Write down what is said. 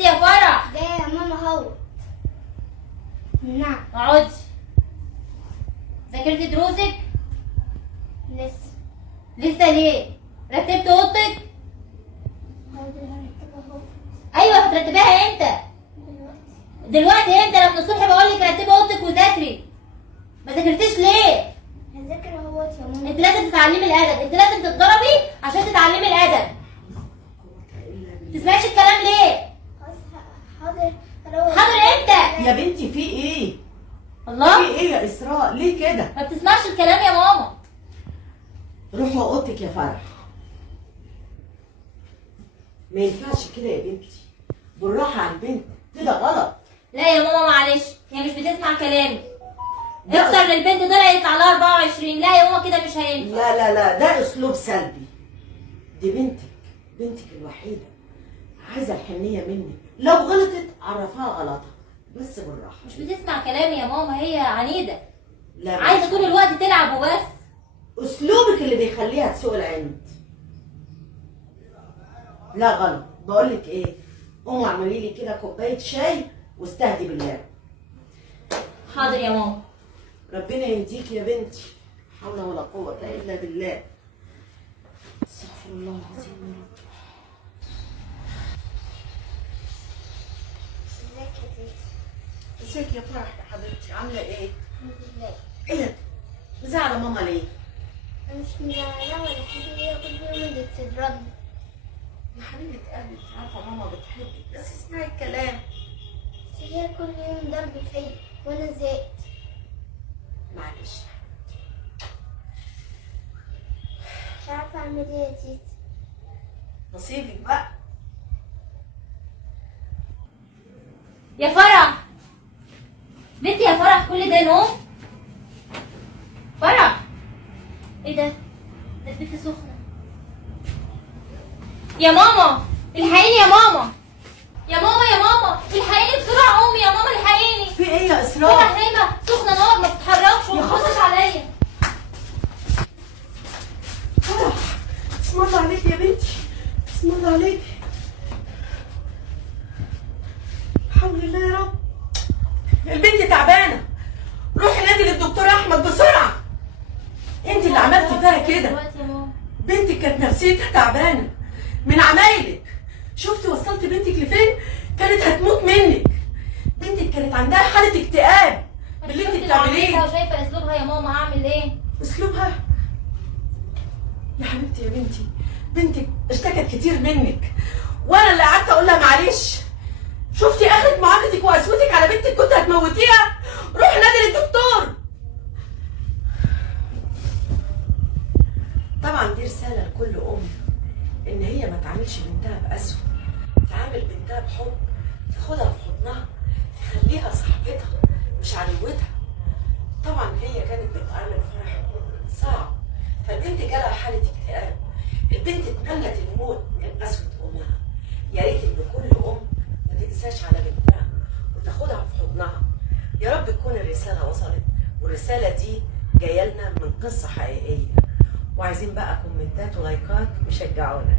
يا فرح ده يا ماما هو. نعم. اقعدي. ذاكرتي دروسك؟ لسه. لسه ليه؟ رتبت اوضتك؟ هرتبها اهو. ايوه هترتبيها امتى؟ دلوقتي امتى؟ لما الصبح بقول لك رتبي اوضتك وذاكري. ما ذاكرتيش ليه؟ هذاكر اهوت يا ماما. انت لازم تتعلمي الادب، انت لازم تتضربي عشان تتعلمي الادب. تسمعيش الكلام ليه؟ حاضر. هروح. حاضر امتى؟ يا بنتي في ايه؟ الله، في ايه يا اسراء؟ ليه كده؟ ما بتسمعش الكلام يا ماما. روحي اوضتك يا فرح. ما ينفعش كده يا بنتي، بالراحه على البنت، كده غلط. لا يا ماما معلش، هي مش بتسمع كلامي. ده اكثر للبنت طلع يطلع لها 24. لا يا ماما كده مش هينفع. لا ده اسلوب سلبي. دي بنتك الوحيده، عايزه الحنيه منك. لو غلطت عرفها غلطها، بس بالراحه. مش بتسمع كلامي يا ماما، هي عنيدة. لا عايزة طول الوقت تلعب وبس. اسلوبك اللي بيخليها تسوق العند. لا غلط. بقول لك ايه، قومي اعملي لي كده كوبايه شاي واستهدي بالله. حاضر يا ماما. ربنا يهديك يا بنتي، لا حول ولا قوه الا بالله. استغفر الله العظيم يا رب. ازيك يا تيتي؟ ازيك يا فرح يا حبيبتي، عامله ايه؟ الحمد لله. ايه ده؟ مزعله ماما ليه؟ انا مش مزعلة ولا حاجة، هي كل يوم اللي بتضربني. يا حبيبه قلبي، انت عارفه ماما بتحبك، بس اسمعي الكلام. بس هي كل يوم ضرب فيا وانا زهقت. معلش مش عارفة اعمل ايه يا تيتي. نصيبك بقى. يا فرح بنتي، يا فرح كل ده نوم؟ فرح ايه ده؟ ده البنت سخنة. يا ماما الحقيني يا ماما. يا ماما يا ماما الحقيني بسرعة، قومي يا ماما الحقيني. في ايه يا فرح اسراء؟ نايمة سخنة نار ما بتتحركش وما تبصش عليا. فرح، اسم الله عليك يا بنتي، اسم الله عليك. حول الله يا رب. البنت تعبانه، روحي نادي للدكتور احمد بسرعه. انت اللي عملتي فيها كده. دلوقتي يا ماما بنتك كانت نفسيتها تعبانه من عمايلك. شفتي وصلت بنتك لفين؟ كانت هتموت منك. بنتك كانت عندها حاله اكتئاب باللي انت بتعمليه. وشايفة اسلوبها يا ماما، اعمل ايه؟ اسلوبها يا حبيبتي يا بنتي، بنتك اشتكت كتير منك، وانا اللي قعدت اقول لها معلش. شفتي اخرة معاملتك وقسوتك على بنتك، كنت هتموتيها. روحي نادي للدكتور. طبعا دي رساله لكل ام، ان هي ما تعاملش بنتها بقسوه، تعامل بنتها بحب، تاخدها في حضنها، تخليها صاحبتها مش عدوتها. طبعا هي كانت بتعامل فرح صعب، فالبنت جالها حاله اكتئاب. البنت اتمنت الموت من قسوه امها. يا ريت ان كل ام ما تقساش على بنتها وتاخدها في حضنها. يا رب تكون الرساله وصلت، والرساله دي جايه لنا من قصه حقيقيه. وعايزين بقى كومنتات ولايكات وشجعونا.